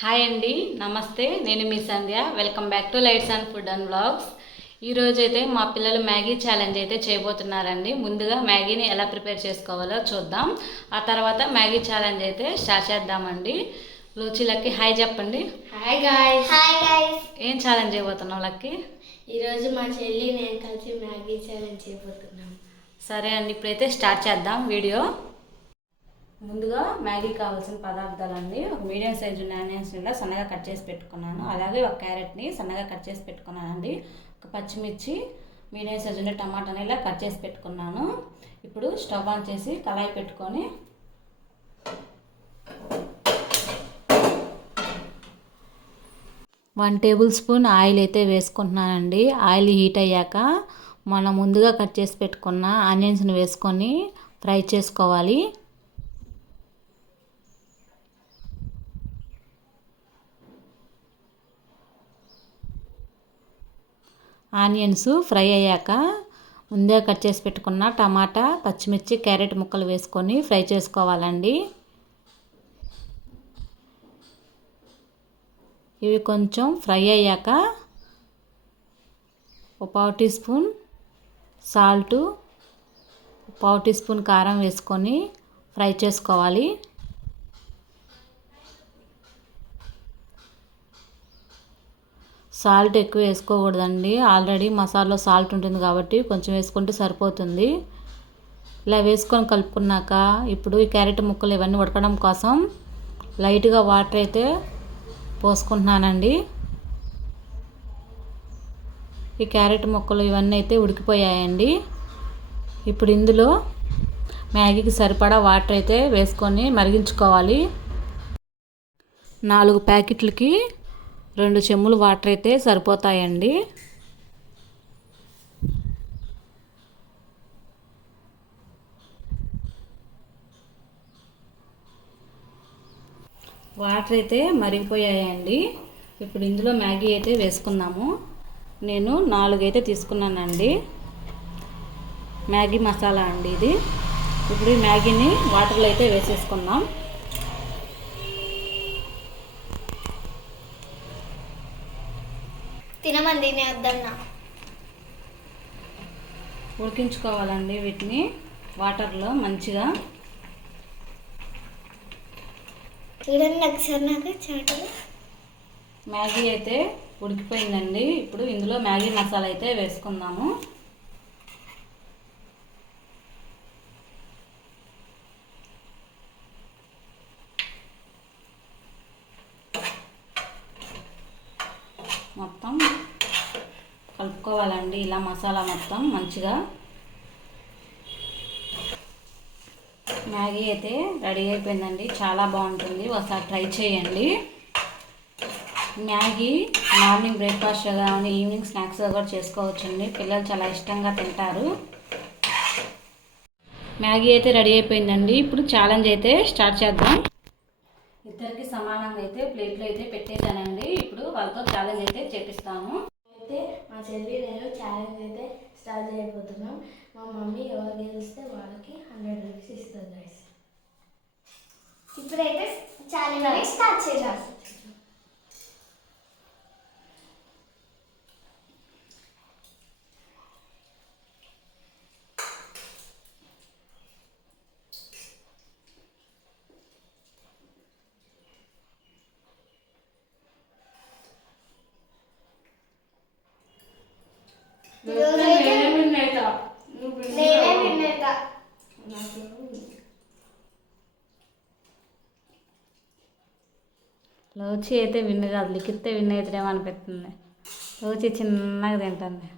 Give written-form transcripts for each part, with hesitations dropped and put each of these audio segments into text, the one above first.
Hi అండి, నమస్తే. నేను మీ Sandhya. Welcome back to lights and food and blogs. ఈరోజు అయితే మా పిల్లలు మ్యాగీ ఛాలెంజ్ అయితే చేయబోతున్నారండి. ముందుగా మ్యాగీని ఎలా ప్రిపేర్ చేసుకోవాలో చూద్దాం. ఆ తర్వాత మ్యాగీ ఛాలెంజ్ అయితే స్టార్ట్ చేద్దామండి. లక్కీ హాయ్ చెప్పండి. Hi guys. Hi guys. ఏం ఛాలెంజ్ చేయబోతున్నావు లక్కీ? ఈరోజు మా చెల్లి నేను కలిసి మ్యాగీ ఛాలెంజ్ చేయబోతున్నాం. సరే అండి, ఇప్పుడైతే స్టార్ట్ చేద్దాం వీడియో. ముందుగా మ్యాగీ కావాల్సిన పదార్థాలండి. ఒక మీడియం సైజు ఆనియన్స్ని సన్నగా కట్ చేసి పెట్టుకున్నాను. అలాగే ఒక క్యారెట్ని సన్నగా కట్ చేసి పెట్టుకున్నానండి. ఒక పచ్చిమిర్చి, మీడియం సైజు టమాటాని ఇలా కట్ చేసి పెట్టుకున్నాను. ఇప్పుడు స్టవ్ ఆన్ చేసి కళాయి పెట్టుకొని 1 టేబుల్ స్పూన్ ఆయిల్ అయితే వేసుకుంటున్నానండి. ఆయిల్ హీట్ అయ్యాక మనం ముందుగా కట్ చేసి పెట్టుకున్న ఆనియన్స్ని వేసుకొని ఫ్రై చేసుకోవాలి. ఆనియన్స్ ఫ్రై అయ్యాక ముందే కట్ చేసి పెట్టుకున్న టమాటా, పచ్చిమిర్చి, క్యారెట్ ముక్కలు వేసుకొని ఫ్రై చేసుకోవాలండి. ఇవి కొంచెం ఫ్రై అయ్యాక ఒక 1/2 teaspoon salt, 1/2 teaspoon కారం వేసుకొని ఫ్రై చేసుకోవాలి. సాల్ట్ ఎక్కువ వేసుకోకూడదండి. ఆల్రెడీ మసాలాలో సాల్ట్ ఉంటుంది కాబట్టి కొంచెం వేసుకుంటే సరిపోతుంది. ఇలా వేసుకొని కలుపుకున్నాక ఇప్పుడు ఈ క్యారెట్ ముక్కలు ఇవన్నీ ఉడకడం కోసం లైట్గా వాటర్ అయితే పోసుకుంటున్నానండి. ఈ క్యారెట్ ముక్కలు ఇవన్నీ అయితే ఉడికిపోయాయండి. ఇప్పుడు ఇందులో మ్యాగీకి సరిపడా వాటర్ అయితే వేసుకొని మరిగించుకోవాలి. 4 ప్యాకెట్లకి 2 చెంబులు వాటర్ అయితే సరిపోతాయండి. వాటర్ అయితే మరిగిపోయాయండి. ఇప్పుడు ఇందులో మ్యాగీ అయితే వేసుకుందాము. నేను 4 అయితే తీసుకున్నానండి. మ్యాగీ మసాలా అండి ఇది. ఇప్పుడు ఈ మ్యాగీని వాటర్లో అయితే వేసేసుకుందాం. తినమంది వద్దన్నా. ఉడికించుకోవాలండి వీటిని వాటర్లో మంచిగా. చూడండి ఒకసారి నాకు చాటలు. మ్యాగీ అయితే ఉడికిపోయిందండి. ఇప్పుడు ఇందులో మ్యాగీ మసాలా అయితే వేసుకుందాము. మొత్తం కలుపుకోవాలండి ఇలా మసాలా మొత్తం మంచిగా. మ్యాగీ అయితే రెడీ అయిపోయిందండి. చాలా బాగుంటుంది, ఒకసారి ట్రై చేయండి. మ్యాగీ మార్నింగ్ బ్రేక్ఫాస్ట్ కానీ ఈవినింగ్ స్నాక్స్గా కూడా చేసుకోవచ్చండి. పిల్లలు చాలా ఇష్టంగా తింటారు. మ్యాగీ అయితే రెడీ అయిపోయిందండి. ఇప్పుడు ఛాలెంజ్ అయితే స్టార్ట్ చేద్దాం. ఇద్దరికి సమానంగా అయితే ప్లేట్లో అయితే పెట్టేశానండి. ఇప్పుడు వాళ్ళతో ఛాలెంజ్ అయితే చేపిస్తాను. అయితే మా చెల్లి నేను ఛాలెంజ్ అయితే స్టార్ట్ చేయబోతున్నాం. మా మమ్మీ ఎవరు గెలిస్తే వాళ్ళకి 100 రూపీస్ ఇస్తుంది గైస్. ఇప్పుడైతే ఛాలెంజ్ స్టార్ట్ చేద్దాం. లోచి అయితే విన్ను కాదు, లిఖితే విన్ అవుతాడేమో అనిపిస్తుంది. లోచి చిన్నగా తింటుంది.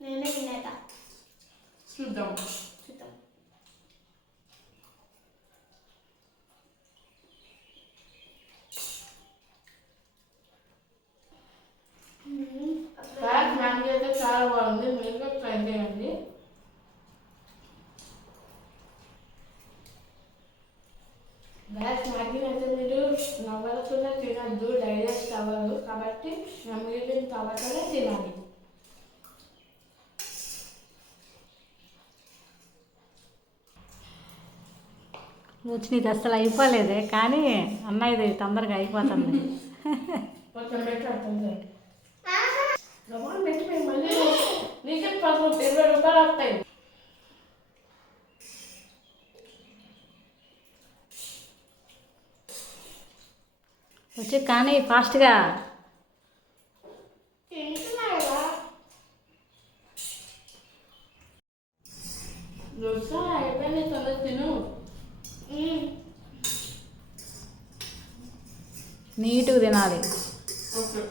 నేనే వినేత. చూద్దాం. మ్యాగీ అయితే చాలా బాగుంది. మీరు ట్రై చేయండి. మ్యాగీ అయితే మీరు నవ్వకుండా తినద్దు, డైజెస్ట్ అవ్వదు. కాబట్టి మిగిలిన తర్వాతనే తినాలి. వచ్చి నీది అసలు అయిపోలేదే కానీ అన్నయ్యది తొందరగా అయిపోతుంది. కొంచెం పెట్టండి పెట్టి మేము మళ్ళీ నీకే 20 రూపాయలు వస్తాయి. వచ్చి కానీ ఫాస్ట్గా దోశ అయిపోయింది, తొందర తిను. నీట్గా తినాలి. ఓకే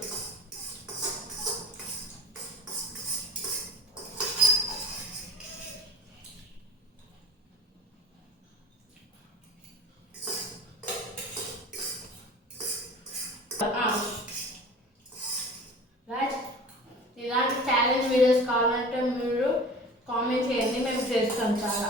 రాజ్, ఇలాంటి ఛాలెంజ్ వీడియోస్ కావాలంటే మీరు కామెంట్ చేయండి, మేము చేస్తాం చాలా.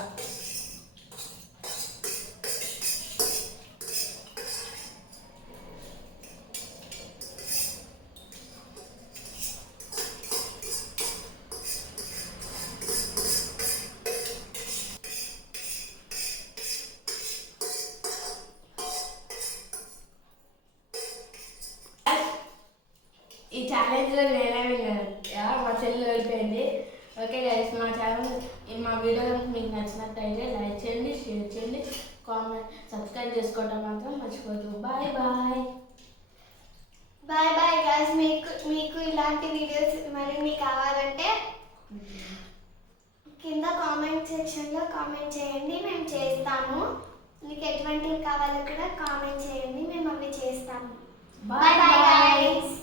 ఈ ఛాలెంజ్లో నేనే విన్నాను, మా చెల్లి వెళ్ళిపోయింది. ఓకే గైస్, మా ఛానల్ మా వీడియో మీకు నచ్చినట్టయితే లైక్ చేయండి, షేర్ చేయండి, కామెంట్ సబ్స్క్రైబ్ చేసుకోవడం మాత్రం మర్చిపోదు. Bye bye. Bye bye guys. మీకు ఇలాంటి వీడియోస్ మరిన్ని కావాలంటే కింద కామెంట్ సెక్షన్లో కామెంట్ చేయండి, మేము చేస్తాము. మీకు ఎటువంటివి కావాలో కూడా కామెంట్ చేయండి, మేము అవి చేస్తాము. Bye bye guys.